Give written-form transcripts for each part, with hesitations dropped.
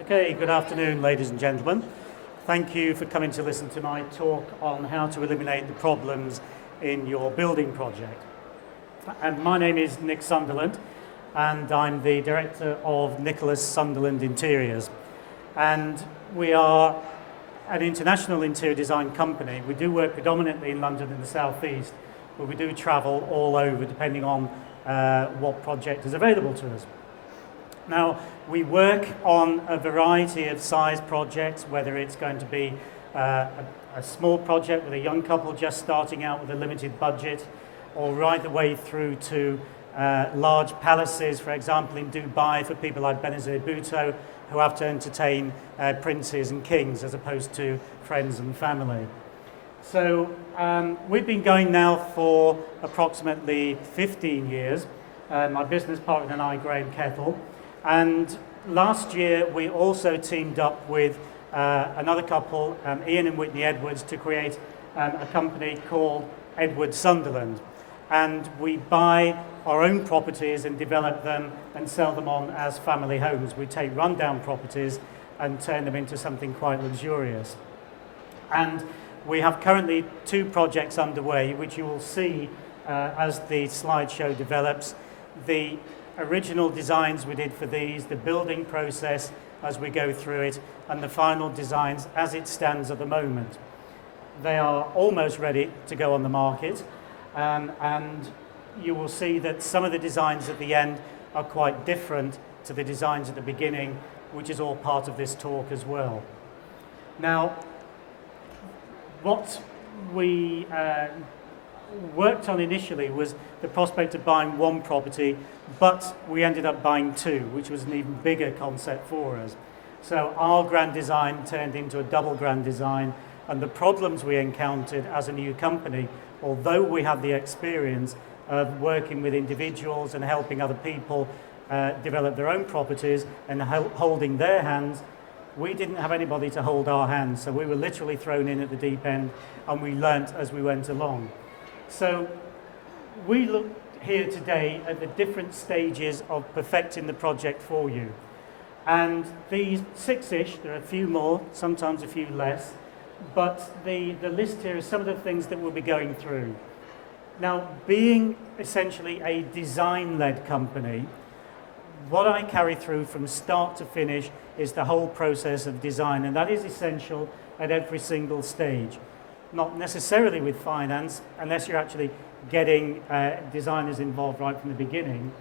Okay, good afternoon, ladies and gentlemen. Thank you for coming to listen to my talk on how to eliminate the problems in your building project. And my name is Nick Sunderland, and I'm the director of Nicholas Sunderland Interiors. And we are an international interior design company. We do work predominantly in London and the South East, but we do travel all over depending on what project is available to us. Now, we work on a variety of size projects, whether it's going to be a small project with a young couple just starting out with a limited budget, or right the way through to large palaces, for example, in Dubai for people like Benazir Bhutto, who have to entertain princes and kings as opposed to friends and family. So we've been going now for approximately 15 years. My business partner and I, Graham Kettle. And last year, we also teamed up with another couple, Ian and Whitney Edwards, to create a company called Edwards Sunderland. And we buy our own properties and develop them and sell them on as family homes. We take rundown properties and turn them into something quite luxurious. And we have currently 2 projects underway, which you will see as the slideshow develops. The original designs we did for these, the building process as we go through it, and the final designs as it stands at the moment. They are almost ready to go on the market, and you will see that some of the designs at the end are quite different to the designs at the beginning, which is all part of this talk as well. Now, what we worked on initially was the prospect of buying 1 property, but we ended up buying 2, which was an even bigger concept for us. So our grand design turned into a double grand design, and the problems we encountered as a new company, although we had the experience of working with individuals and helping other people develop their own properties and holding their hands, we didn't have anybody to hold our hands. So we were literally thrown in at the deep end, and we learnt as we went along. So we look here today at the different stages of perfecting the project for you. And these 6-ish, there are a few more, sometimes a few less, but the list here is some of the things that we'll be going through. Now, being essentially a design-led company, what I carry through from start to finish is the whole process of design, and that is essential at every single stage. Not necessarily with finance, unless you're actually getting designers involved right from the beginning.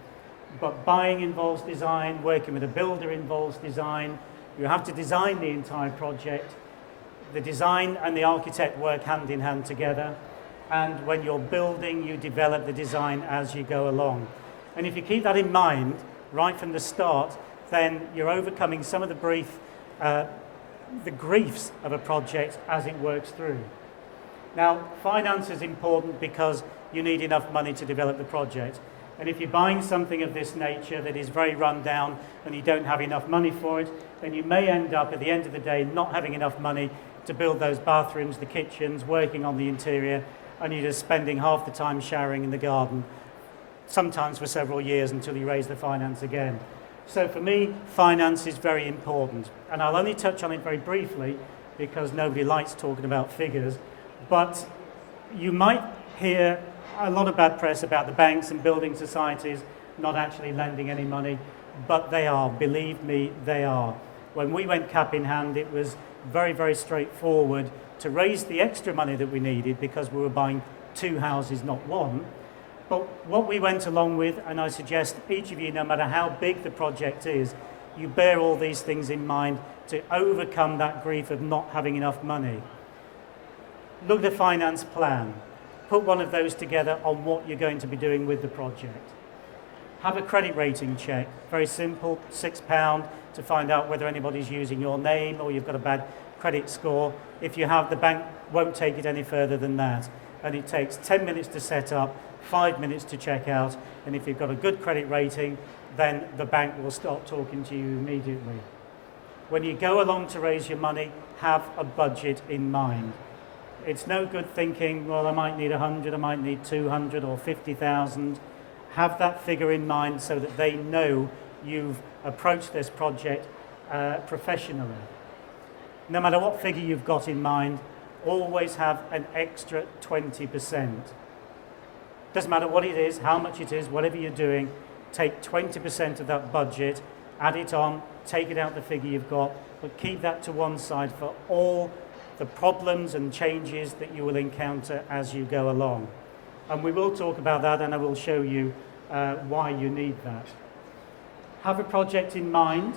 But buying involves design, working with a builder involves design. You have to design the entire project. The design and the architect work hand in hand together. And when you're building, you develop the design as you go along. And if you keep that in mind right from the start, then you're overcoming some of the griefs of a project as it works through. Now, finance is important because you need enough money to develop the project. And if you're buying something of this nature that is very run down and you don't have enough money for it, then you may end up at the end of the day not having enough money to build those bathrooms, the kitchens, working on the interior, and you're just spending half the time showering in the garden, sometimes for several years until you raise the finance again. So for me, finance is very important. And I'll only touch on it very briefly because nobody likes talking about figures. But you might hear a lot of bad press about the banks and building societies not actually lending any money, but they are, believe me, they are. When we went cap in hand, it was very, very straightforward to raise the extra money that we needed because we were buying 2 houses, not 1. But what we went along with, and I suggest each of you, no matter how big the project is, you bear all these things in mind to overcome that grief of not having enough money. Look at the finance plan. Put one of those together on what you're going to be doing with the project. Have a credit rating check. Very simple, £6 to find out whether anybody's using your name or you've got a bad credit score. If you have, the bank won't take it any further than that. and it takes 10 minutes to set up, 5 minutes to check out, and if you've got a good credit rating, then the bank will start talking to you immediately. When you go along to raise your money, have a budget in mind. It's no good thinking, well, I might need 100, I might need 200 or 50,000. Have that figure in mind so that they know you've approached this project professionally. No matter what figure you've got in mind, always have an extra 20%. Doesn't matter what it is, how much it is, whatever you're doing, take 20% of that budget, add it on, take it out the figure you've got, but keep that to one side for all the problems and changes that you will encounter as you go along. And we will talk about that, and I will show you why you need that. Have a project in mind.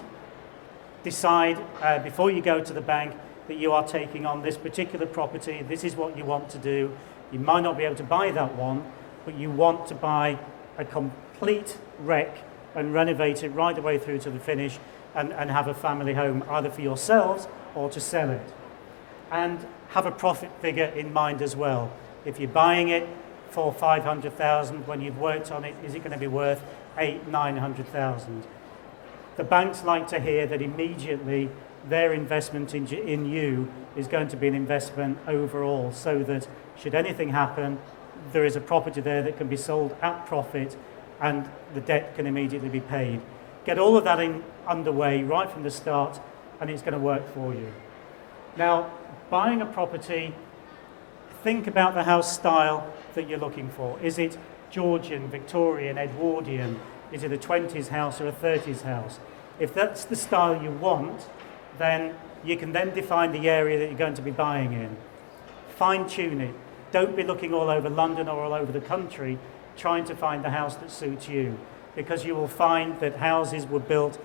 Decide before you go to the bank that you are taking on this particular property. This is what you want to do. You might not be able to buy that one, but you want to buy a complete wreck and renovate it right the way through to the finish and have a family home, either for yourselves or to sell it. And have a profit figure in mind as well. If you're buying it for 500,000, when you've worked on it, is it going to be worth 800,000-900,000? The banks like to hear that immediately their investment in you is going to be an investment overall, so that should anything happen, there is a property there that can be sold at profit and the debt can immediately be paid. Get all of that underway right from the start, and it's going to work for you. Now, buying a property, think about the house style that you're looking for. Is it Georgian, Victorian, Edwardian? Is it a 20s house or a 30s house? If that's the style you want, then you can then define the area that you're going to be buying in. Fine-tune it. Don't be looking all over London or all over the country trying to find the house that suits you, because you will find that houses were built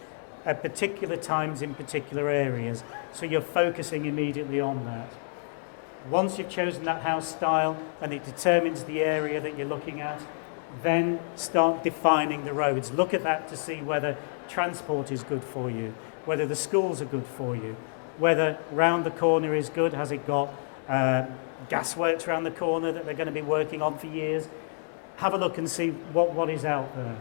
at particular times in particular areas, so you're focusing immediately on that. Once you've chosen that house style and it determines the area that you're looking at, then start defining the roads. Look at that to see whether transport is good for you, whether the schools are good for you, whether round the corner is good. Has it got gasworks around the corner that they're going to be working on for years? Have a look and see what is out there.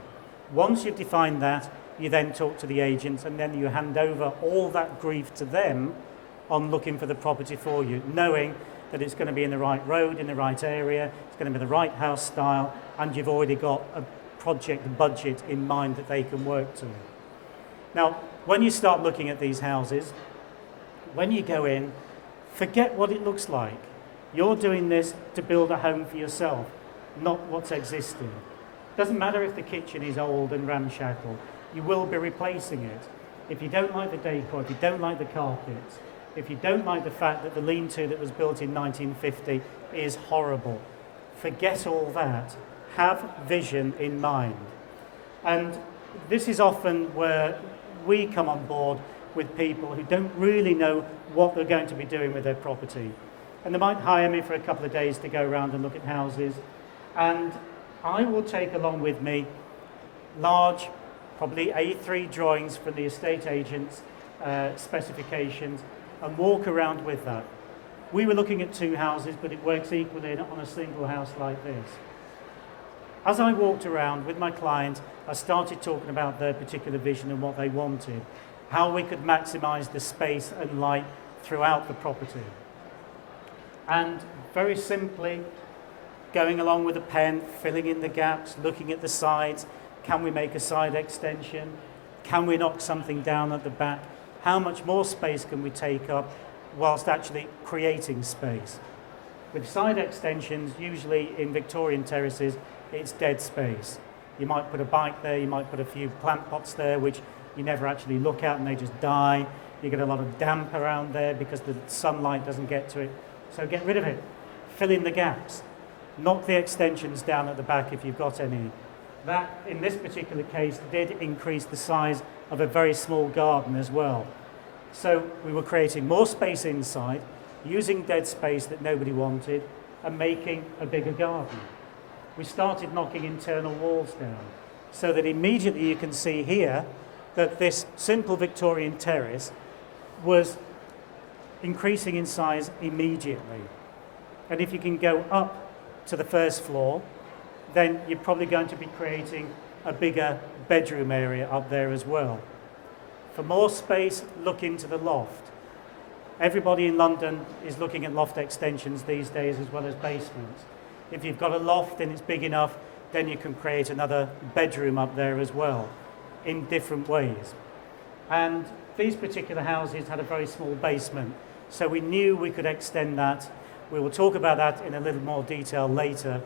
Once you've defined that, you then talk to the agents, and then you hand over all that grief to them on looking for the property for you, knowing that it's going to be in the right road, in the right area, it's going to be the right house style, and you've already got a project budget in mind that they can work to. Now, when you start looking at these houses, when you go in, forget what it looks like. You're doing this to build a home for yourself, not what's existing. Doesn't matter if the kitchen is old and ramshackle, you will be replacing it. If you don't like the decor, if you don't like the carpets, if you don't like the fact that the lean-to that was built in 1950 is horrible, forget all that. Have vision in mind. And this is often where we come on board with people who don't really know what they're going to be doing with their property. And they might hire me for a couple of days to go around and look at houses. And I will take along with me large, probably A3 drawings from the estate agent's specifications, and walk around with that. We were looking at 2 houses, but it works equally on a single house like this. As I walked around with my client, I started talking about their particular vision and what they wanted, how we could maximize the space and light throughout the property. And very simply, going along with a pen, filling in the gaps, looking at the sides. Can we make a side extension? Can we knock something down at the back? How much more space can we take up whilst actually creating space? With side extensions, usually in Victorian terraces, it's dead space. You might put a bike there, you might put a few plant pots there, which you never actually look at and they just die. You get a lot of damp around there because the sunlight doesn't get to it. So get rid of it. Fill in the gaps. Knock the extensions down at the back if you've got any. That, in this particular case, did increase the size of a very small garden as well. So we were creating more space inside, using dead space that nobody wanted, and making a bigger garden. We started knocking internal walls down, so that immediately you can see here that this simple Victorian terrace was increasing in size immediately. And if you can go up to the first floor, then you're probably going to be creating a bigger bedroom area up there as well. For more space, look into the loft. Everybody in London is looking at loft extensions these days as well as basements. If you've got a loft and it's big enough, then you can create another bedroom up there as well in different ways. And these particular houses had a very small basement, so we knew we could extend that. We will talk about that in a little more detail later,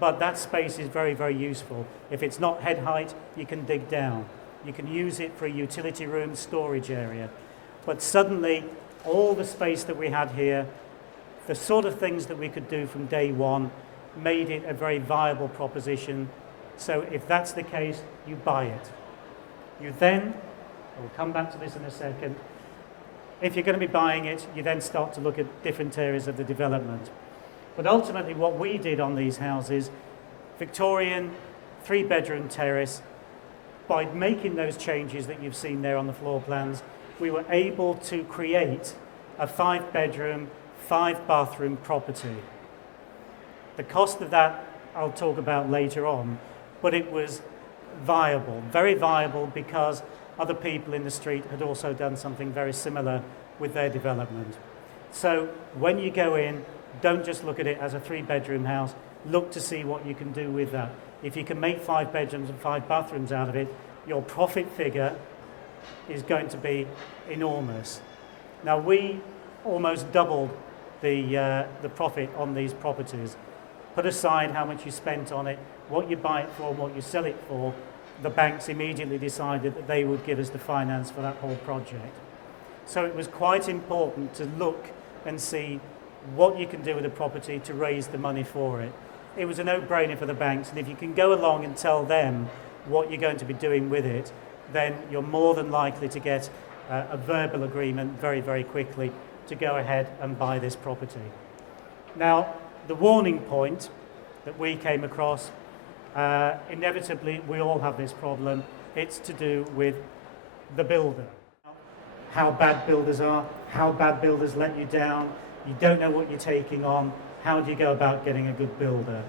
but that space is very, very useful. If it's not head height, you can dig down. You can use it for a utility room storage area. But suddenly, all the space that we had here, the sort of things that we could do from day one, made it a very viable proposition. So if that's the case, you buy it. You then, we'll come back to this in a second, if you're going to be buying it, you then start to look at different areas of the development. But ultimately what we did on these houses, Victorian, 3-bedroom terrace, by making those changes that you've seen there on the floor plans, we were able to create a 5-bedroom, 5-bathroom property. The cost of that I'll talk about later on, but it was viable, very viable, because other people in the street had also done something very similar with their development. So when you go in, don't just look at it as a 3-bedroom house, look to see what you can do with that. If you can make 5 bedrooms and 5 bathrooms out of it, your profit figure is going to be enormous. Now we almost doubled the profit on these properties. Put aside how much you spent on it, what you buy it for and what you sell it for, the banks immediately decided that they would give us the finance for that whole project. So it was quite important to look and see what you can do with a property to raise the money for it. It was a no-brainer for the banks, and if you can go along and tell them what you're going to be doing with it, then you're more than likely to get a verbal agreement very, very quickly to go ahead and buy this property. Now, the warning point that we came across, inevitably we all have this problem, it's to do with the builder. How bad builders are, how bad builders let you down, you don't know what you're taking on, how do you go about getting a good builder?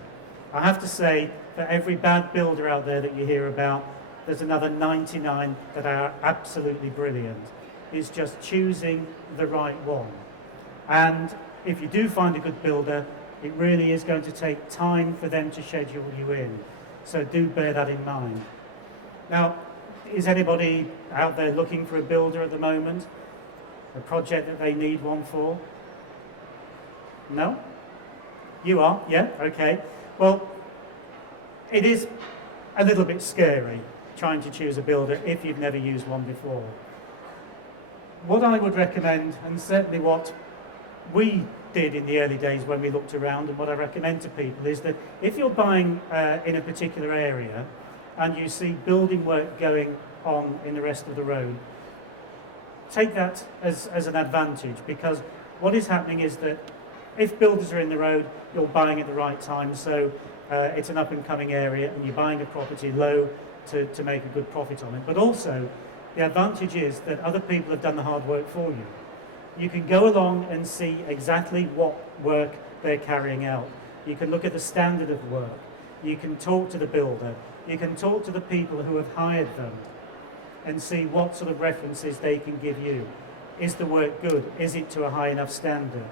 I have to say, for every bad builder out there that you hear about, there's another 99 that are absolutely brilliant. It's just choosing the right one. And if you do find a good builder, it really is going to take time for them to schedule you in. So do bear that in mind. Now, is anybody out there looking for a builder at the moment? A project that they need one for? No? You are? Yeah? Okay. Well, it is a little bit scary trying to choose a builder if you've never used one before. What I would recommend, and certainly what we did in the early days when we looked around, and what I recommend to people, is that if you're buying in a particular area and you see building work going on in the rest of the road, take that as an advantage, because what is happening is that if builders are in the road, you're buying at the right time, so it's an up-and-coming area and you're buying a property low to make a good profit on it. But also, the advantage is that other people have done the hard work for you. You can go along and see exactly what work they're carrying out. You can look at the standard of work. You can talk to the builder. You can talk to the people who have hired them and see what sort of references they can give you. Is the work good? Is it to a high enough standard?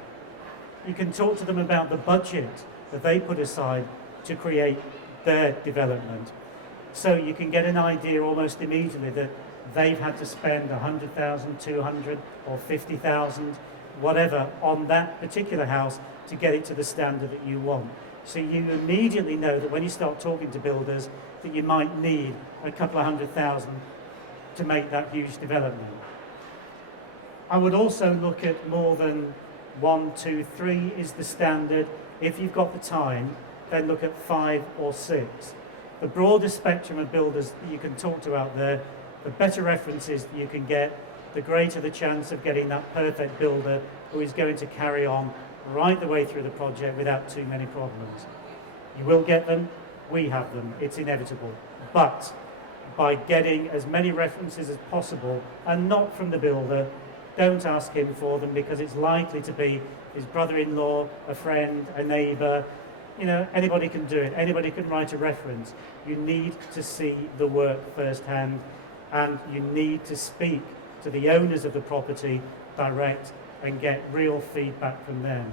You can talk to them about the budget that they put aside to create their development. So you can get an idea almost immediately that they've had to spend 100,000, 200 or 50,000, whatever, on that particular house to get it to the standard that you want. So you immediately know that when you start talking to builders that you might need a couple of 100,000 to make that huge development. I would also look at more than 1, 2, 3 is the standard. If you've got the time, then look at 5 or 6. The broader spectrum of builders that you can talk to out there, the better references that you can get, the greater the chance of getting that perfect builder who is going to carry on right the way through the project without too many problems. You will get them, we have them, it's inevitable. But by getting as many references as possible, and not from the builder, don't ask him for them, because it's likely to be his brother-in-law, a friend, a neighbour, anybody can do it. Anybody can write a reference. You need to see the work firsthand, and you need to speak to the owners of the property direct and get real feedback from them.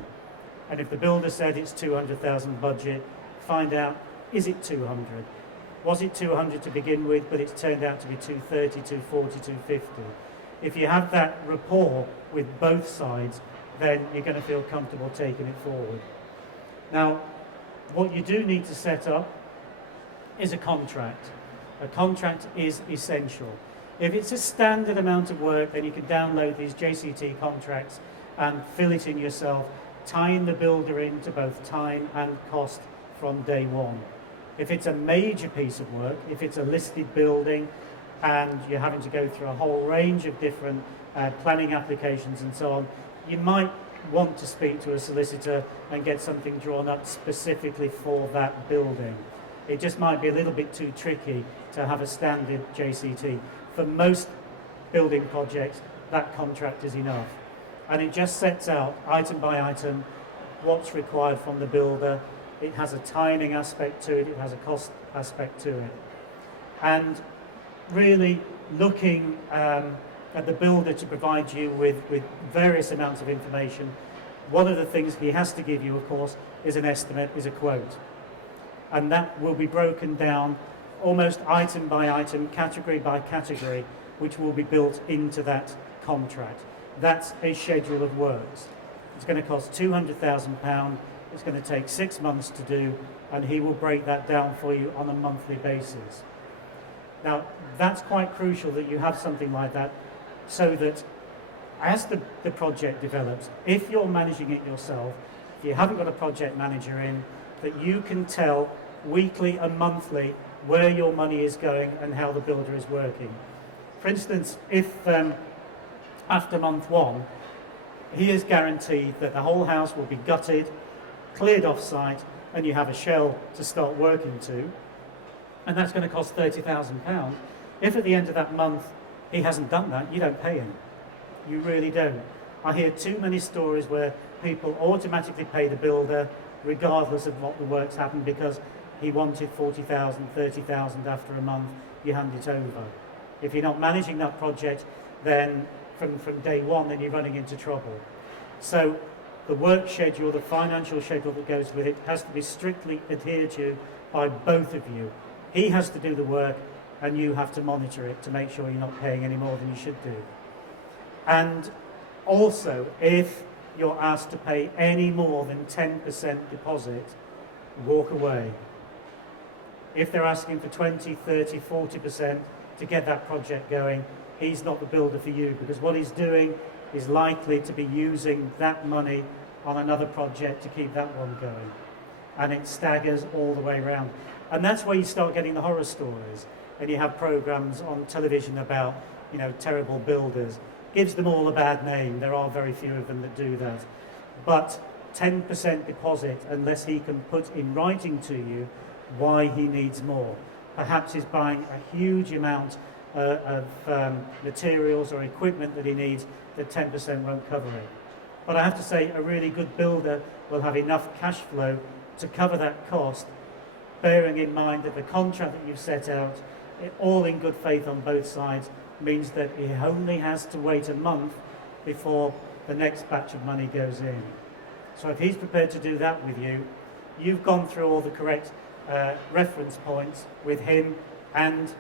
And if the builder said it's 200,000 budget, find out, is it 200? Was it 200 to begin with, but it's turned out to be 230, 240, 250? If you have that rapport with both sides, then you're going to feel comfortable taking it forward. Now, what you do need to set up is a contract. A contract is essential. If it's a standard amount of work, then you can download these JCT contracts and fill it in yourself, tying the builder into both time and cost from day one. If it's a major piece of work, if it's a listed building and you're having to go through a whole range of different planning applications and so on, you might want to speak to a solicitor and get something drawn up specifically for that building. It just might be a little bit too tricky to have a standard JCT. For most building projects, that contract is enough. And it just sets out, item by item, what's required from the builder. It has a timing aspect to it, it has a cost aspect to it. And really looking at the builder to provide you with various amounts of information. One of the things he has to give you, of course, is an estimate, is a quote. And that will be broken down almost item by item, category by category, which will be built into that contract. That's a schedule of works. It's going to cost £200,000, it's going to take 6 months to do, and he will break that down for you on a monthly basis. Now, that's quite crucial that you have something like that, so that as the project develops, if you're managing it yourself, if you haven't got a project manager in, that you can tell weekly and monthly where your money is going and how the builder is working. For instance, if after month one, he is guaranteed that the whole house will be gutted, cleared off site, and you have a shell to start working to, and that's going to cost £30,000. If at the end of that month he hasn't done that, you don't pay him. You really don't. I hear too many stories where people automatically pay the builder regardless of what the work's happened because he wanted 40,000, 30,000 after a month, you hand it over. If you're not managing that project, then from day one, then you're running into trouble. So the work schedule, the financial schedule that goes with it has to be strictly adhered to by both of you. He has to do the work and you have to monitor it to make sure you're not paying any more than you should do. And also, if you're asked to pay any more than 10% deposit, walk away. If they're asking for 20, 30, 40% to get that project going, he's not the builder for you, because what he's doing is likely to be using that money on another project to keep that one going. And it staggers all the way around. And that's where you start getting the horror stories. And you have programs on television about, terrible builders. Gives them all a bad name. There are very few of them that do that. But 10% deposit, unless he can put in writing to you why he needs more. Perhaps he's buying a huge amount of materials or equipment that he needs, that 10% won't cover it. But I have to say, a really good builder will have enough cash flow to cover that cost, bearing in mind that the contract that you've set out, all in good faith on both sides, means that he only has to wait a month before the next batch of money goes in. So if he's prepared to do that with you, you've gone through all the correct reference points with him and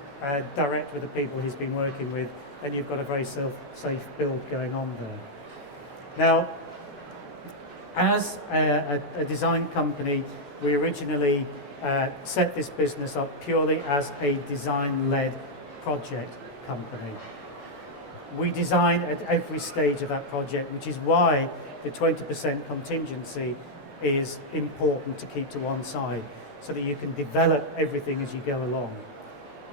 direct with the people he's been working with, then you've got a very safe build going on there. Now, as a design company, we originally set this business up purely as a design-led project company. We design at every stage of that project, which is why the 20% contingency is important to keep to one side, so that you can develop everything as you go along.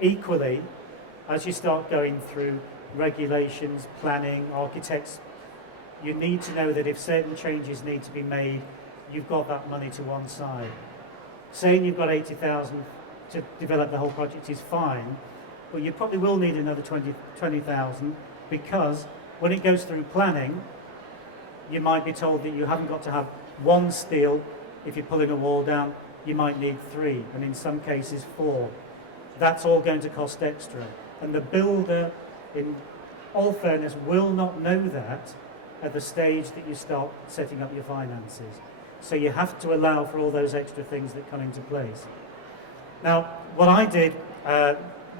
Equally, as you start going through regulations, planning, architects, you need to know that if certain changes need to be made, you've got that money to one side. Saying you've got 80,000 to develop the whole project is fine, but you probably will need another 20,000 because when it goes through planning, you might be told that you haven't got to have one steel if you're pulling a wall down, you might need 3, and in some cases 4. That's all going to cost extra. And the builder, in all fairness, will not know that at the stage that you start setting up your finances. So you have to allow for all those extra things that come into place. Now, what I did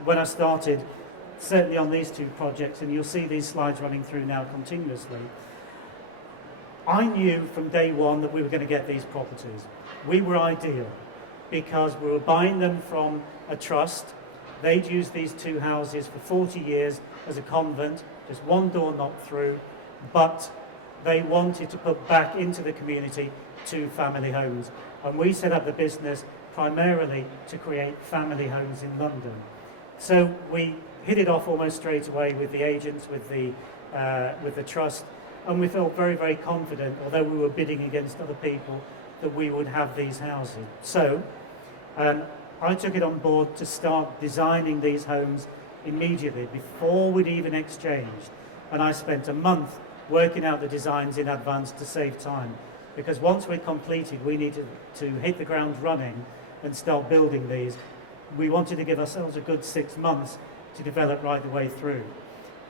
when I started, certainly on these 2 projects, and you'll see these slides running through now continuously, I knew from day one that we were going to get these properties. We were ideal because we were buying them from a trust. They'd used these 2 houses for 40 years as a convent, just one door knocked through, but they wanted to put back into the community 2 family homes. And we set up the business primarily to create family homes in London. So we hit it off almost straight away with the agents, with the trust, and we felt very, very confident, although we were bidding against other people, that we would have these houses. So I took it on board to start designing these homes immediately, before we'd even exchanged. And I spent a month working out the designs in advance to save time, because once we'd completed, we needed to hit the ground running and start building these. We wanted to give ourselves a good 6 months to develop right the way through.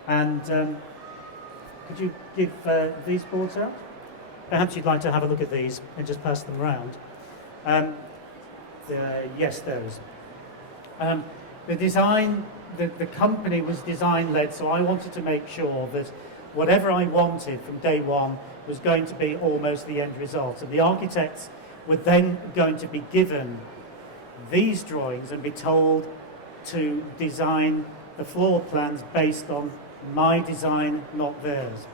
And could you give these boards out? Perhaps you'd like to have a look at these and just pass them around. Yes, those. The design, the company was design-led, so I wanted to make sure that whatever I wanted from day one was going to be almost the end result. And the architects were then going to be given these drawings and be told to design the floor plans based on my design, not theirs.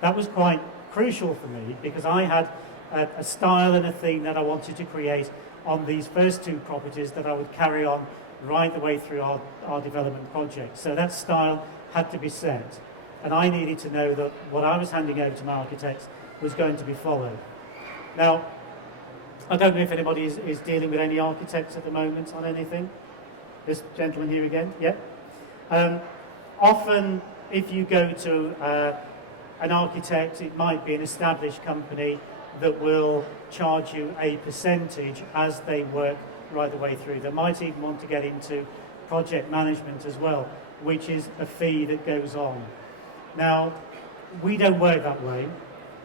That was quite crucial for me, because I had a style and a theme that I wanted to create on these first 2 properties that I would carry on right the way through our development project. So that style had to be set, and I needed to know that what I was handing over to my architects was going to be followed. Now, I don't know if anybody is dealing with any architects at the moment on anything. This gentleman here again, yeah? Often, if you go to an architect, it might be an established company that will charge you a percentage as they work right the way through. They might even want to get into project management as well, which is a fee that goes on. Now, we don't work that way.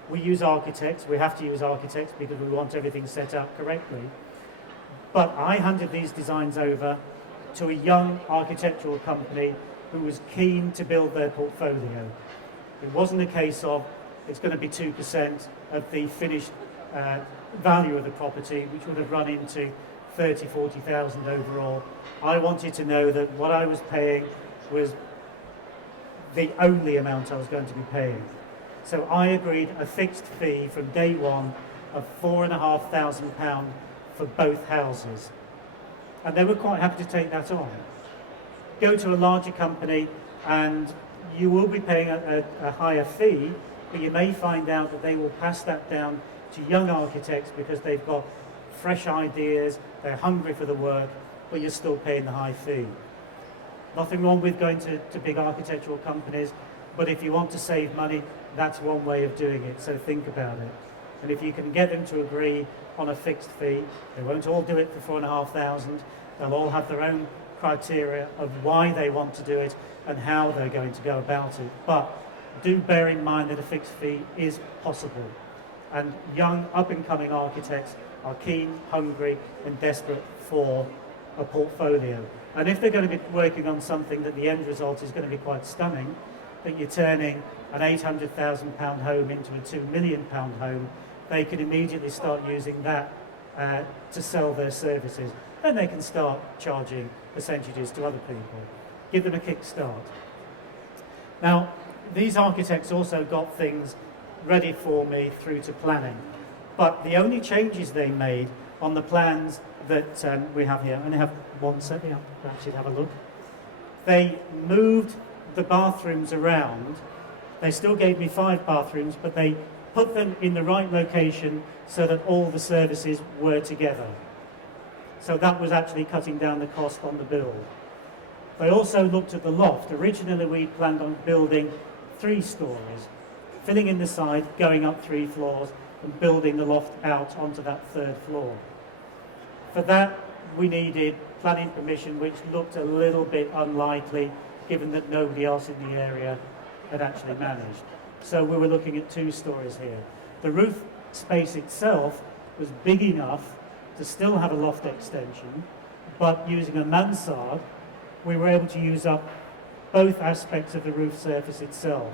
We use architects. We have to use architects because we want everything set up correctly. But I handed these designs over to a young architectural company who was keen to build their portfolio. It wasn't a case of it's going to be 2% of the finished value of the property, which would have run into 30, 40,000 overall. I wanted to know that what I was paying was the only amount I was going to be paying. So I agreed a fixed fee from day one of £4,500 for both houses. And they were quite happy to take that on. Go to a larger company and you will be paying a higher fee, but you may find out that they will pass that down to young architects because they've got fresh ideas, they're hungry for the work, but you're still paying the high fee. Nothing wrong with going to big architectural companies, but if you want to save money, that's one way of doing it, so think about it. And if you can get them to agree on a fixed fee, they won't all do it for £4,500, they'll all have their own criteria of why they want to do it and how they're going to go about it. But do bear in mind that a fixed fee is possible. And young, up-and-coming architects are keen, hungry, and desperate for a portfolio. And if they're going to be working on something that the end result is going to be quite stunning, that you're turning an £800,000 home into a £2 million home, they can immediately start using that to sell their services. Then they can start charging percentages to other people. Give them a kickstart. Now, these architects also got things ready for me through to planning. But the only changes they made on the plans that we have here, and I have one set here, perhaps you'd have a look. They moved the bathrooms around. They still gave me 5 bathrooms, but they put them in the right location so that all the services were together. So that was actually cutting down the cost on the build. They also looked at the loft. Originally we planned on building 3 stories, filling in the side, going up 3 floors, and building the loft out onto that 3rd floor. For that, we needed planning permission, which looked a little bit unlikely, given that nobody else in the area had actually managed. So we were looking at 2 stories here. The roof space itself was big enough to still have a loft extension, but using a mansard, we were able to use up both aspects of the roof surface itself.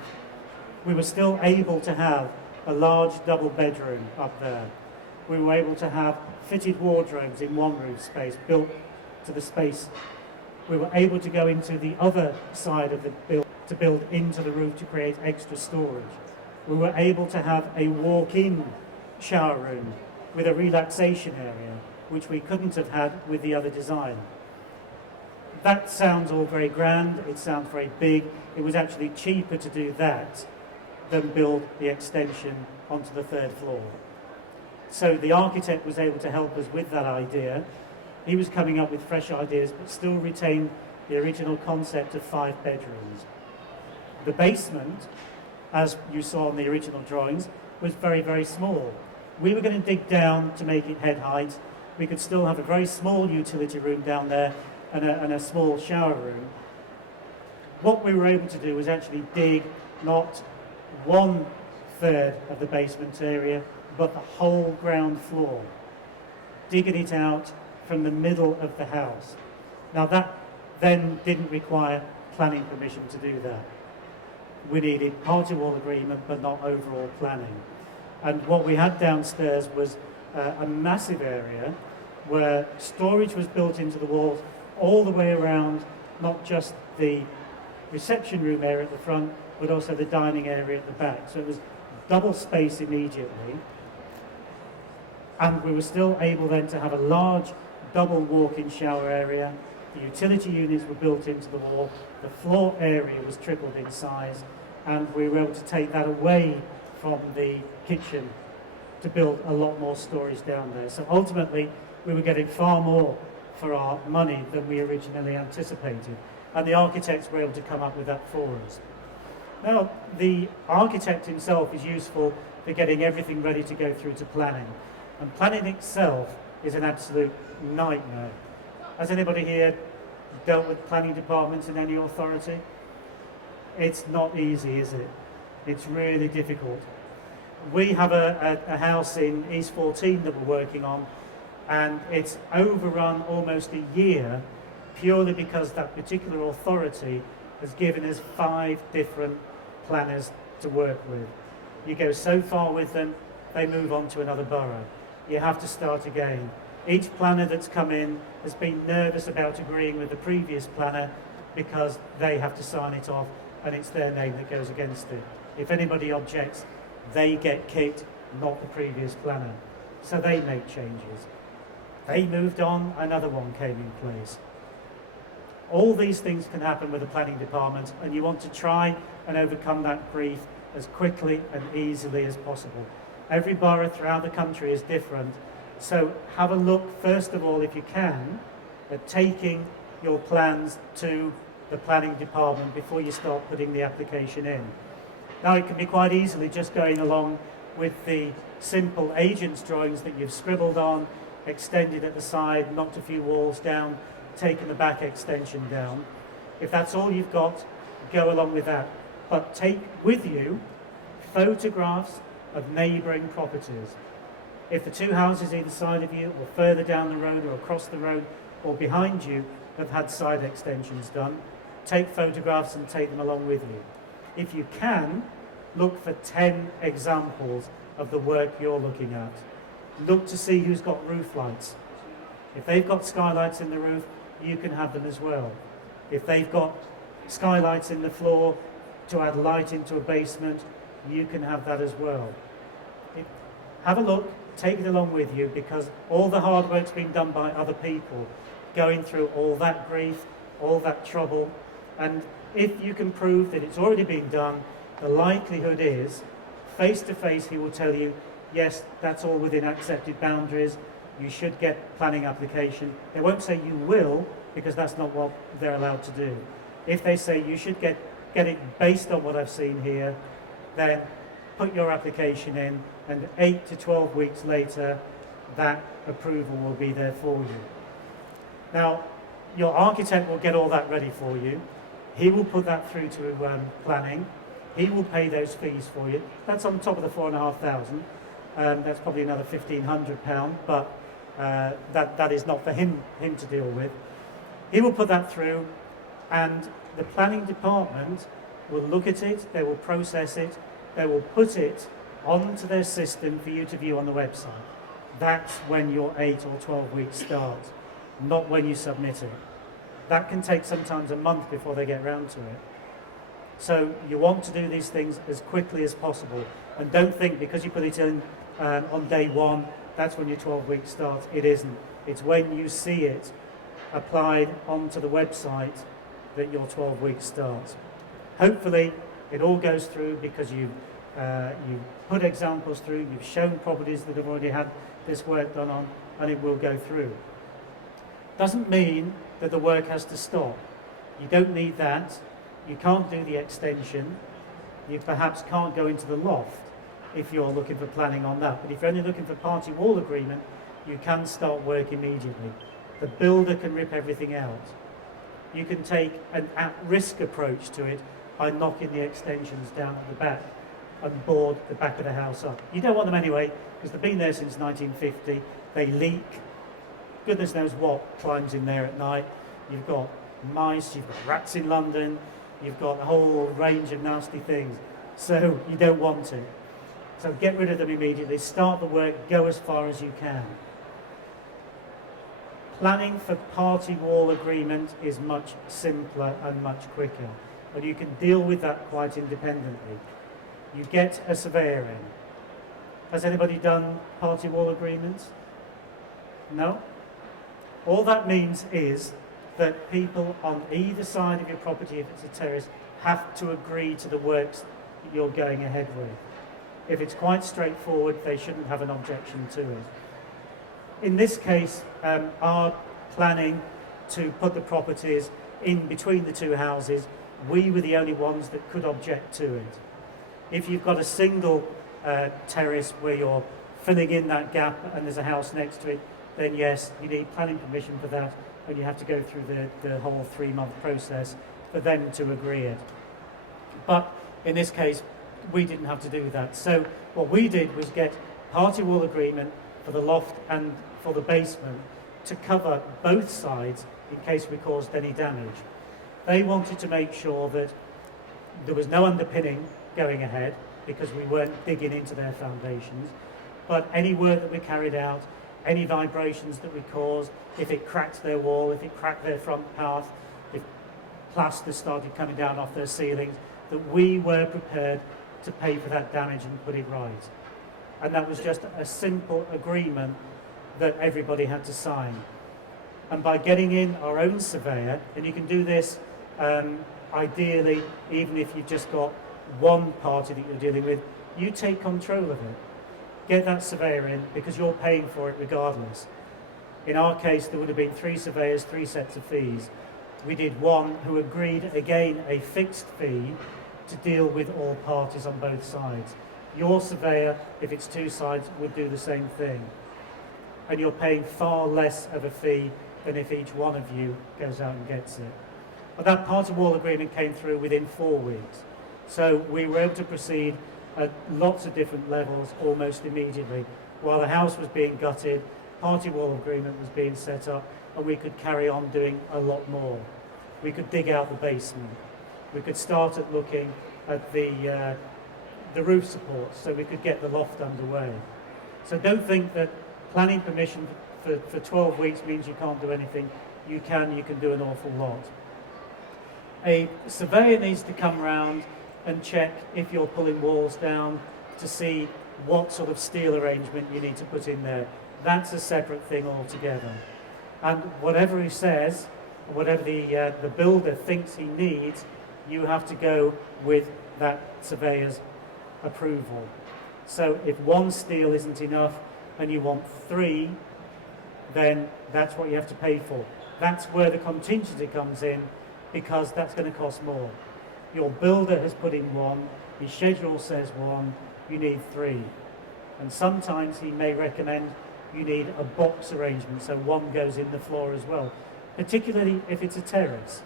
We were still able to have a large double bedroom up there. We were able to have fitted wardrobes in one roof space built to the space. We were able to go into the other side of the build to build into the roof to create extra storage. We were able to have a walk-in shower room with a relaxation area, which we couldn't have had with the other design. That sounds all very grand, it sounds very big. It was actually cheaper to do that than build the extension onto the 3rd floor. So the architect was able to help us with that idea. He was coming up with fresh ideas, but still retained the original concept of 5 bedrooms. The basement, as you saw in the original drawings, was very, very small. We were going to dig down to make it head height. We could still have a very small utility room down there and a small shower room. What we were able to do was actually dig not 1/3 of the basement area, but the whole ground floor, digging it out from the middle of the house. Now that then didn't require planning permission to do that. We needed party wall agreement, but not overall planning. And what we had downstairs was a massive area where storage was built into the walls all the way around, not just the reception room area at the front, but also the dining area at the back. So it was double space immediately. And we were still able then to have a large double walk-in shower area. The utility units were built into the wall. The floor area was tripled in size. And we were able to take that away from the kitchen to build a lot more storage down there. So ultimately, we were getting far more for our money than we originally anticipated. And the architects were able to come up with that for us. Now, the architect himself is useful for getting everything ready to go through to planning. And planning itself is an absolute nightmare. Has anybody here dealt with planning departments in any authority? It's not easy, is it? It's really difficult. We have a house in East 14 that we're working on, and it's overrun almost a year purely because that particular authority has given us 5 different planners to work with. You go so far with them, they move on to another borough. You have to start again. Each planner that's come in has been nervous about agreeing with the previous planner because they have to sign it off and it's their name that goes against it. If anybody objects, they get kicked, not the previous planner. So they make changes. They moved on, another one came in place. All these things can happen with the planning department, and you want to try and overcome that grief as quickly and easily as possible. Every borough throughout the country is different, so have a look, first of all, if you can, at taking your plans to the planning department before you start putting the application in. Now, it can be quite easily just going along with the simple agent's drawings that you've scribbled on, extended at the side, knocked a few walls down, taken the back extension down. If that's all you've got, go along with that. But take with you photographs of neighbouring properties. If the 2 houses either side of you, or further down the road, or across the road, or behind you have had side extensions done, take photographs and take them along with you. If you can, look for 10 examples of the work you're looking at. Look to see who's got roof lights. If they've got skylights in the roof, you can have them as well. If they've got skylights in the floor to add light into a basement, you can have that as well. Have a look, take it along with you, because all the hard work's been done by other people, going through all that grief, all that trouble, and if you can prove that it's already been done, the likelihood is, face to face, he will tell you, yes, that's all within accepted boundaries, you should get planning application. They won't say you will, because that's not what they're allowed to do. If they say you should get it based on what I've seen here, then put your application in, and 8 to 12 weeks later, that approval will be there for you. Now, your architect will get all that ready for you. He will put that through to planning. He will pay those fees for you. That's on top of the 4,500. That's probably another £1,500, but that is not for him to deal with. He will put that through, and the planning department will look at it, they will process it, they will put it onto their system for you to view on the website. That's when your 8 or 12 weeks start, not when you submit it. That can take sometimes a month before they get round to it. So you want to do these things as quickly as possible, and don't think because you put it in on day one, that's when your 12 weeks starts. It isn't. It's when you see it applied onto the website that your 12 weeks starts. Hopefully it all goes through because you put examples through, you've shown properties that have already had this work done on, and it will go through. Doesn't mean that the work has to stop. You don't need that. You can't do the extension. You perhaps can't go into the loft if you're looking for planning on that. But if you're only looking for party wall agreement, you can start work immediately. The builder can rip everything out. You can take an at-risk approach to it by knocking the extensions down at the back and board the back of the house up. You don't want them anyway, because they've been there since 1950. They leak. Goodness knows what climbs in there at night. You've got mice, you've got rats in London, you've got a whole range of nasty things. So you don't want it. So get rid of them immediately. Start the work, go as far as you can. Planning for party wall agreement is much simpler and much quicker, and you can deal with that quite independently. You get a surveyor in. Has anybody done party wall agreements? No? All that means is that people on either side of your property, if it's a terrace, have to agree to the works that you're going ahead with. If it's quite straightforward, they shouldn't have an objection to it. In this case, our planning to put the properties in between the two houses, we were the only ones that could object to it. If you've got a single terrace where you're filling in that gap and there's a house next to it, then yes, you need planning permission for that, and you have to go through the whole 3-month process for them to agree it. But in this case, we didn't have to do that. So what we did was get party wall agreement for the loft and for the basement to cover both sides in case we caused any damage. They wanted to make sure that there was no underpinning going ahead because we weren't digging into their foundations, but any work that we carried out, any vibrations that we caused, if it cracked their wall, if it cracked their front path, if plaster started coming down off their ceilings, that we were prepared to pay for that damage and put it right. And that was just a simple agreement that everybody had to sign. And by getting in our own surveyor, and you can do this ideally even if you've just got one party that you're dealing with, you take control of it. Get that surveyor in because you're paying for it regardless. In our case, there would have been 3 surveyors, 3 sets of fees. We did one who agreed, again, a fixed fee to deal with all parties on both sides. Your surveyor, if it's 2 sides, would do the same thing. And you're paying far less of a fee than if each one of you goes out and gets it. But that party wall agreement came through within 4 weeks. So we were able to proceed at lots of different levels almost immediately. While the house was being gutted, party wall agreement was being set up, and we could carry on doing a lot more. We could dig out the basement. We could start at looking at the roof supports so we could get the loft underway. So don't think that planning permission for 12 weeks means you can't do anything. You can do an awful lot. A surveyor needs to come round and check if you're pulling walls down to see what sort of steel arrangement you need to put in there. That's a separate thing altogether. And whatever he says, whatever the builder thinks he needs, you have to go with that surveyor's approval. So if 1 steel isn't enough and you want 3, then that's what you have to pay for. That's where the contingency comes in, because that's going to cost more. Your builder has put in 1, his schedule says 1, you need 3. And sometimes he may recommend you need a box arrangement, so one goes in the floor as well, particularly if it's a terrace.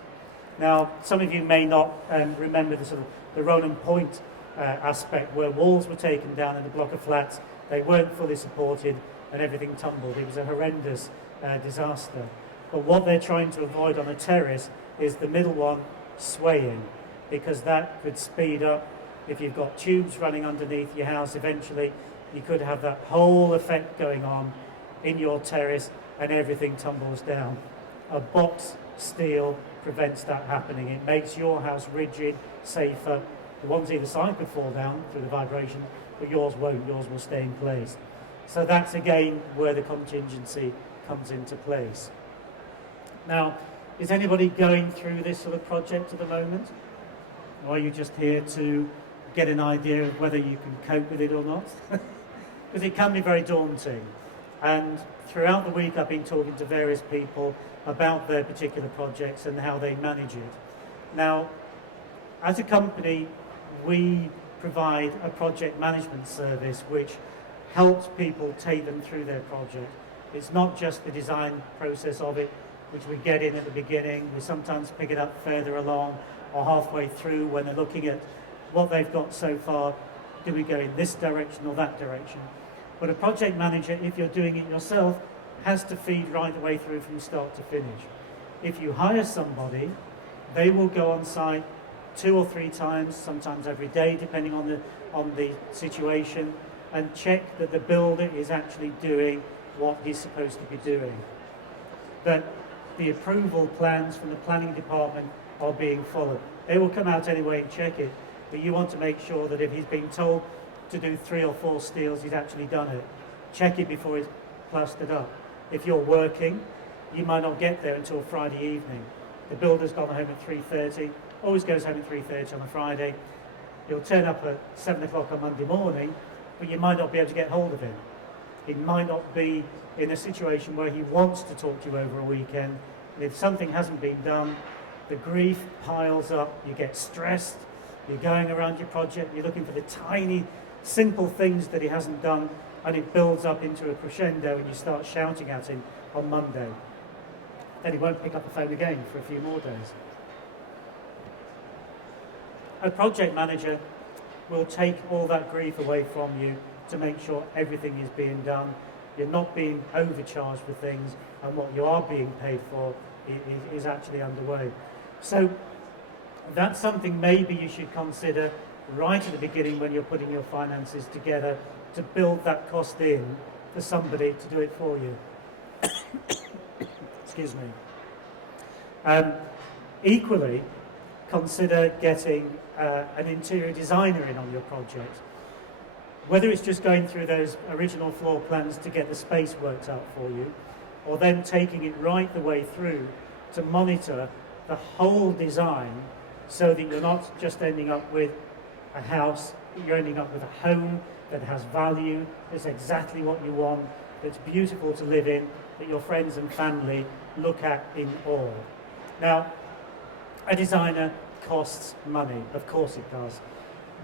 Now, some of you may not remember the sort of the Ronan Point aspect, where walls were taken down in a block of flats, they weren't fully supported, and everything tumbled. It was a horrendous disaster. But what they're trying to avoid on a terrace is the middle one swaying, because that could speed up. If you've got tubes running underneath your house, eventually you could have that whole effect going on in your terrace and everything tumbles down. A box steel prevents that happening. It makes your house rigid, safer. The ones either side could fall down through the vibration, but yours won't. Yours will stay in place. So that's again where the contingency comes into place. Now, is anybody going through this sort of project at the moment? Or are you just here to get an idea of whether you can cope with it or not? Because it can be very daunting. And throughout the week I've been talking to various people about their particular projects and how they manage it. Now, as a company, we provide a project management service which helps people take them through their project. It's not just the design process of it, which we get in at the beginning. We sometimes pick it up further along or halfway through when they're looking at what they've got so far. Do we go in this direction or that direction? But a project manager, if you're doing it yourself, has to feed right the way through from start to finish. If you hire somebody, they will go on site 2 or 3 times, sometimes every day, depending on the situation, and check that the builder is actually doing what he's supposed to be doing. That the approval plans from the planning department are being followed. They will come out anyway and check it, but you want to make sure that if he's being told to do 3 or 4 steels, he's actually done it. Check it before it's plastered up. If you're working, you might not get there until Friday evening. The builder's gone home at 3:30, always goes home at 3:30 on a Friday. He'll turn up at 7 o'clock on Monday morning, but you might not be able to get hold of him. He might not be in a situation where he wants to talk to you over a weekend. And if something hasn't been done, the grief piles up, you get stressed, you're going around your project, you're looking for the tiny, simple things that he hasn't done, and it builds up into a crescendo and you start shouting at him on Monday. Then he won't pick up the phone again for a few more days. A project manager will take all that grief away from you to make sure everything is being done. You're not being overcharged for things, and what you are being paid for is actually underway. So that's something maybe you should consider right at the beginning when you're putting your finances together, to build that cost in for somebody to do it for you. Excuse me. Equally, consider getting an interior designer in on your project. Whether it's just going through those original floor plans to get the space worked out for you, or then taking it right the way through to monitor the whole design so that you're not just ending up with a house, you're ending up with a home that has value, that's exactly what you want, that's beautiful to live in, that your friends and family look at in awe. Now, a designer costs money, of course it does.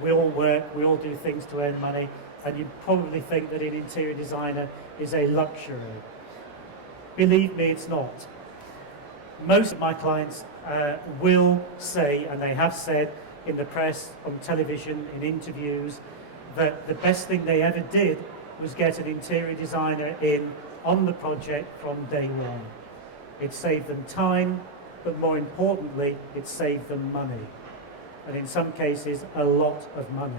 We all work, we all do things to earn money, and you probably think that an interior designer is a luxury. Believe me, it's not. Most of my clients will say, and they have said in the press, on television, in interviews, that the best thing they ever did was get an interior designer in on the project from day one. It saved them time, but more importantly, it saved them money. And in some cases, a lot of money.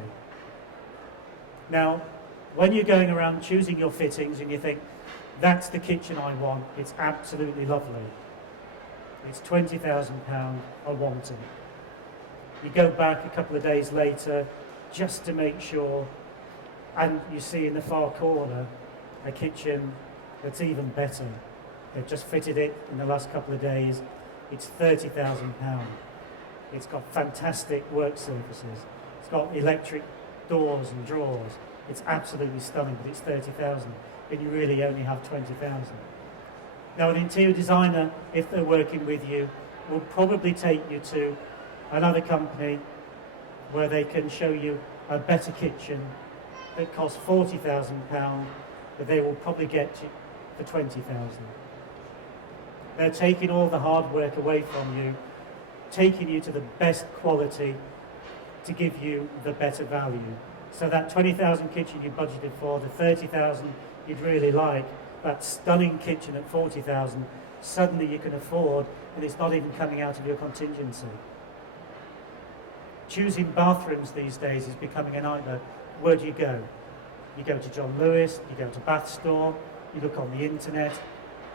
Now, when you're going around choosing your fittings and you think, that's the kitchen I want, it's absolutely lovely. It's £20,000, I want it. You go back a couple of days later just to make sure, and you see in the far corner a kitchen that's even better. They've just fitted it in the last couple of days. It's £30,000. It's got fantastic work surfaces. It's got electric doors and drawers. It's absolutely stunning, but it's 30,000, and you really only have 20,000. Now, an interior designer, if they're working with you, will probably take you to another company where they can show you a better kitchen that costs £40,000 that they will probably get you for 20,000. They're taking all the hard work away from you, taking you to the best quality to give you the better value. So that 20,000 kitchen you budgeted for, the 30,000 you'd really like, that stunning kitchen at 40,000, suddenly you can afford, and it's not even coming out of your contingency. Choosing bathrooms these days is becoming a nightmare. Where do you go? You go to John Lewis, you go to Bath Store, you look on the internet,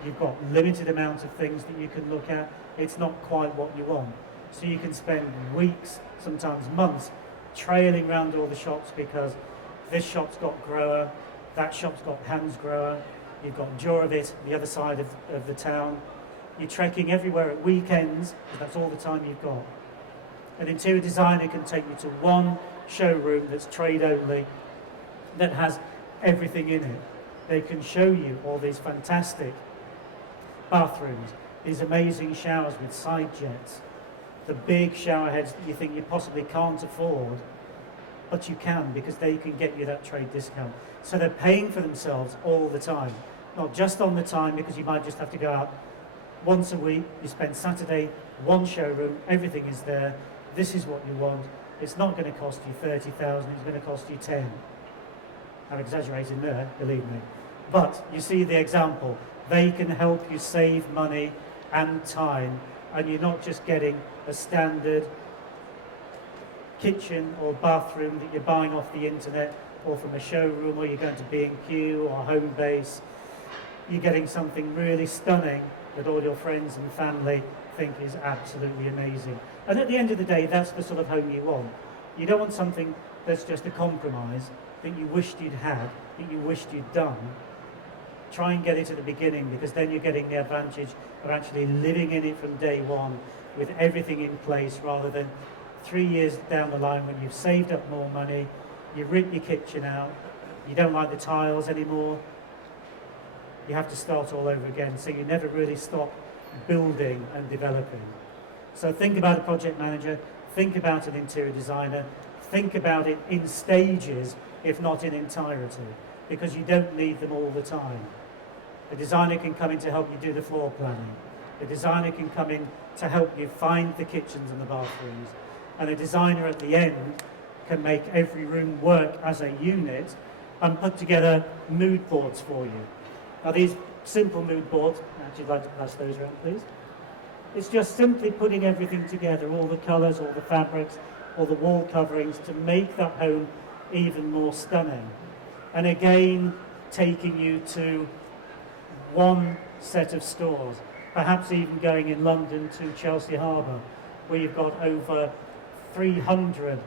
you've got limited amounts of things that you can look at. It's not quite what you want. So you can spend weeks, sometimes months, trailing around all the shops because this shop's got Grower, that shop's got Hans Grower, you've got Juravit, the other side of the town. You're trekking everywhere at weekends, because that's all the time you've got. An interior designer can take you to one showroom that's trade only, that has everything in it. They can show you all these fantastic bathrooms, these amazing showers with side jets, the big shower heads that you think you possibly can't afford, but you can because they can get you that trade discount. So they're paying for themselves all the time, not just on the time because you might just have to go out once a week, you spend Saturday, one showroom, everything is there, this is what you want. It's not going to cost you 30,000, it's going to cost you 10. I'm exaggerating there, believe me. But you see the example. They can help you save money and time, and you're not just getting a standard kitchen or bathroom that you're buying off the internet or from a showroom, or you're going to B&Q or Homebase. You're getting something really stunning that all your friends and family think is absolutely amazing. And at the end of the day, that's the sort of home you want. You don't want something that's just a compromise that you wished you'd had, that you wished you'd done. Try and get it at the beginning, because then you're getting the advantage of actually living in it from day one with everything in place, rather than 3 years down the line when you've saved up more money, you rip your kitchen out, you don't like the tiles anymore, you have to start all over again. So you never really stop building and developing. So think about a project manager, think about an interior designer, think about it in stages, if not in entirety, because you don't need them all the time. A designer can come in to help you do the floor planning. A designer can come in to help you find the kitchens and the bathrooms. And a designer at the end can make every room work as a unit and put together mood boards for you. Now these simple mood boards, actually I'd like to pass those around please. It's just simply putting everything together, all the colours, all the fabrics, all the wall coverings, to make that home even more stunning. And again, taking you to one set of stores, perhaps even going in London to Chelsea Harbour, where you've got over 300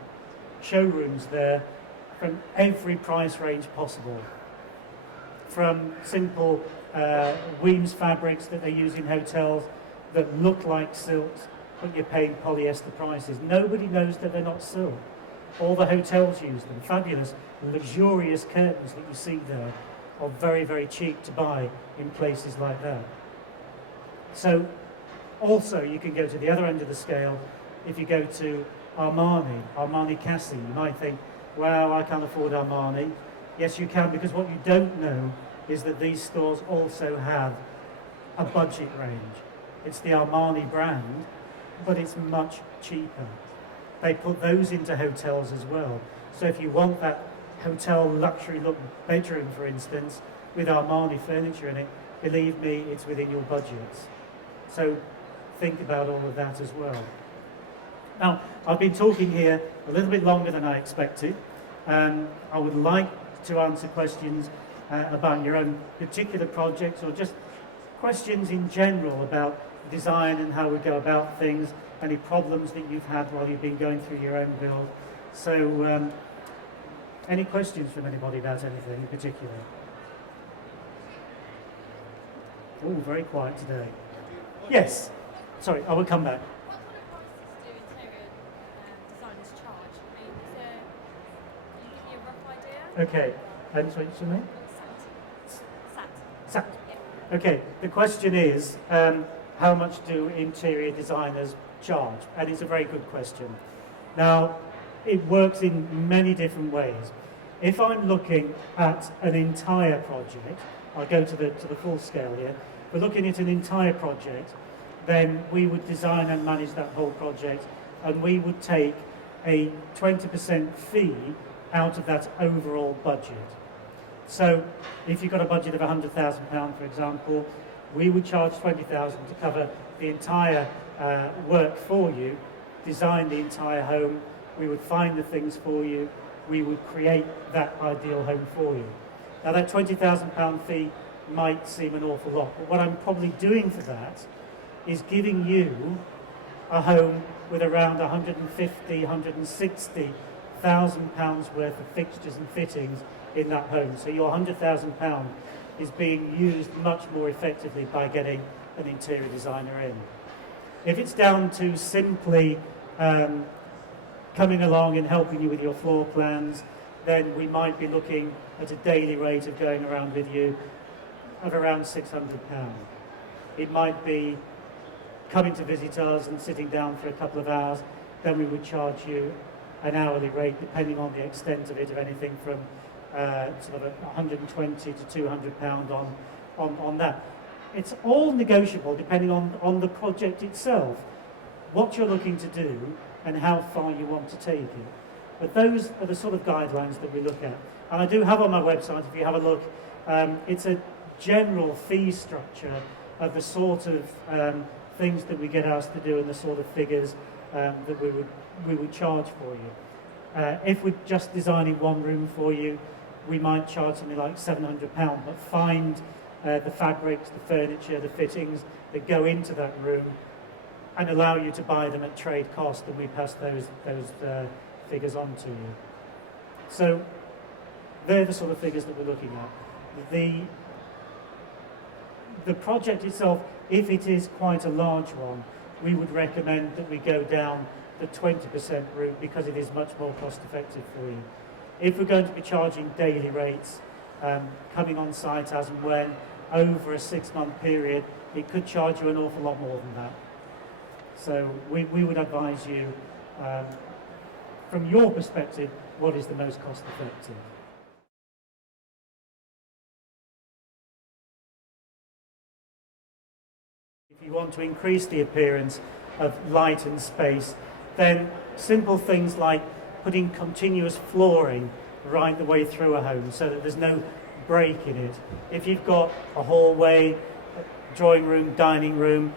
showrooms there from every price range possible. From simple Weems fabrics that they use in hotels that look like silks, but you're paying polyester prices. Nobody knows that they're not silk. All the hotels use them. Fabulous, luxurious curtains that you see there are very, very cheap to buy in places like that. So also you can go to the other end of the scale. If you go to Armani Cassie, you might think, wow, I can't afford Armani. Yes, you can, because what you don't know is that these stores also have a budget range. It's the Armani brand, but it's much cheaper. They put those into hotels as well. So if you want that hotel luxury look bedroom, for instance, with Armani furniture in it, believe me, it's within your budgets. So think about all of that as well. Now, I've been talking here a little bit longer than I expected. I would like to answer questions about your own particular projects, or just questions in general about design and how we go about things, any problems that you've had while you've been going through your own build. So, any questions from anybody about anything in particular? Oh, very quiet today. Yes. Sorry, I will come back. What kind of prices do interior designers charge? I mean, can you give me a rough idea? Okay. Sorry, what's your name? Sat. Sat. Yeah. Okay. The question is, how much do interior designers charge? And it's a very good question. Now, it works in many different ways. If I'm looking at an entire project, I'll go to the full scale here. If we're looking at an entire project, then we would design and manage that whole project, and we would take a 20% fee out of that overall budget. So if you've got a budget of £100,000, for example, we would charge £20,000 to cover the entire work for you, design the entire home, we would find the things for you, we would create that ideal home for you. Now that £20,000 fee might seem an awful lot, but what I'm probably doing for that is giving you a home with around 150, 160,000 pounds worth of fixtures and fittings in that home. So your £100,000 is being used much more effectively by getting an interior designer in. If it's down to simply coming along and helping you with your floor plans, then we might be looking at a daily rate of going around with you of around £600. It might be coming to visit us and sitting down for a couple of hours, then we would charge you an hourly rate depending on the extent of it, of anything from sort of £120 to £200 on that. It's all negotiable depending on the project itself, what you're looking to do and how far you want to take it. But those are the sort of guidelines that we look at. And I do have on my website, if you have a look, it's a general fee structure of the sort of things that we get asked to do and the sort of figures that we would charge for you. If we're just designing one room for you, we might charge something like £700, but find the fabrics, the furniture, the fittings that go into that room and allow you to buy them at trade cost, and we pass those figures on to you. So they're the sort of figures that we're looking at. The project itself, if it is quite a large one, we would recommend that we go down the 20% route because it is much more cost effective for you. If we're going to be charging daily rates, coming on site as and when, over a 6-month period, it could charge you an awful lot more than that. So we would advise you, from your perspective, what is the most cost effective. If you want to increase the appearance of light and space, then simple things like putting continuous flooring right the way through a home so that there's no break in it. If you've got a hallway, drawing room, dining room,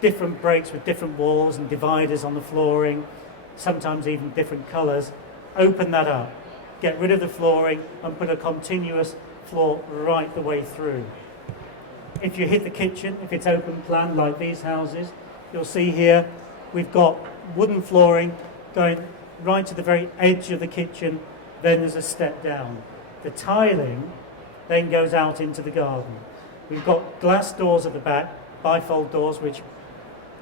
different breaks with different walls and dividers on the flooring, sometimes even different colours, open that up. Get rid of the flooring and put a continuous floor right the way through. If you hit the kitchen, if it's open plan like these houses, you'll see here we've got wooden flooring going right to the very edge of the kitchen, then there's a step down. The tiling then goes out into the garden. We've got glass doors at the back, bifold doors, which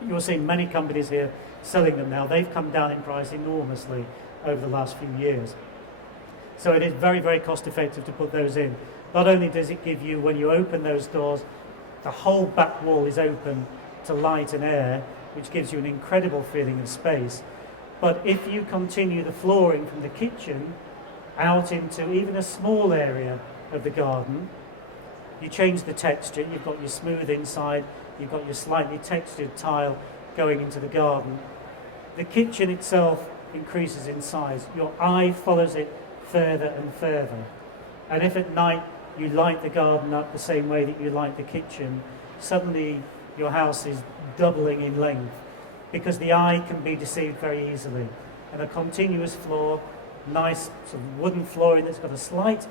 you'll see many companies here selling them now. They've come down in price enormously over the last few years. So it is very, very cost effective to put those in. Not only does it give you, when you open those doors, the whole back wall is open to light and air, which gives you an incredible feeling of space. But if you continue the flooring from the kitchen out into even a small area of the garden, you change the texture, you've got your smooth inside, you've got your slightly textured tile going into the garden. The kitchen itself increases in size. Your eye follows it further and further. And if at night you light the garden up the same way that you light the kitchen, suddenly your house is doubling in length because the eye can be deceived very easily. And a continuous floor, nice sort of wooden flooring that's got a slight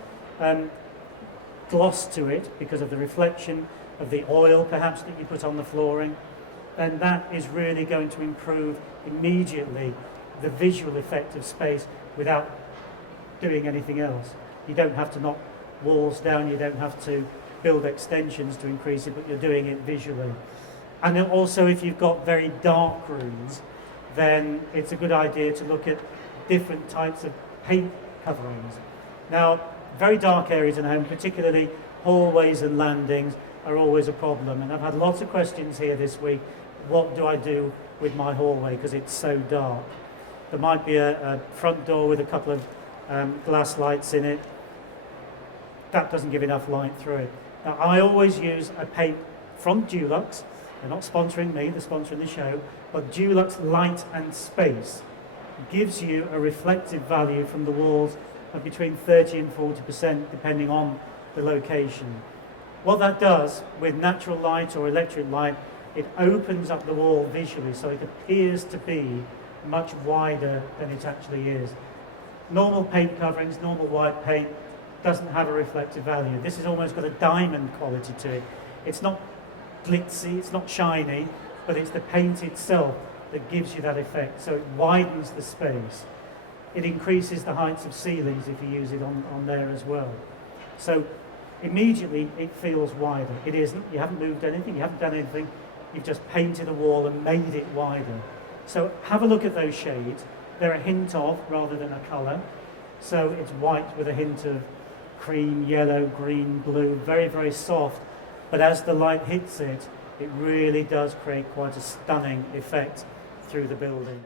gloss to it because of the reflection of the oil perhaps that you put on the flooring, and that is really going to improve immediately the visual effect of space without doing anything else. You don't have to knock walls down, you don't have to build extensions to increase it, but you're doing it visually. And then also if you've got very dark rooms, then it's a good idea to look at different types of paint coverings. Now, very dark areas in a home, particularly hallways and landings, are always a problem. And I've had lots of questions here this week. What do I do with my hallway because it's so dark? There might be a front door with a couple of glass lights in it. That doesn't give enough light through it. Now, I always use a paint from Dulux. They're not sponsoring me, they're sponsoring the show, but Dulux Light and Space gives you a reflective value from the walls of between 30 and 40% depending on the location. What that does with natural light or electric light, it opens up the wall visually so it appears to be much wider than it actually is. Normal paint coverings, normal white paint, doesn't have a reflective value. This has almost got a diamond quality to it. It's not glitzy, it's not shiny, but it's the paint itself that gives you that effect. So it widens the space. It increases the heights of ceilings if you use it on there as well. So immediately it feels wider. It isn't. You haven't moved anything, you haven't done anything. You've just painted a wall and made it wider. So have a look at those shades. They're a hint of rather than a colour. So it's white with a hint of cream, yellow, green, blue, very, very soft. But as the light hits it, it really does create quite a stunning effect through the building.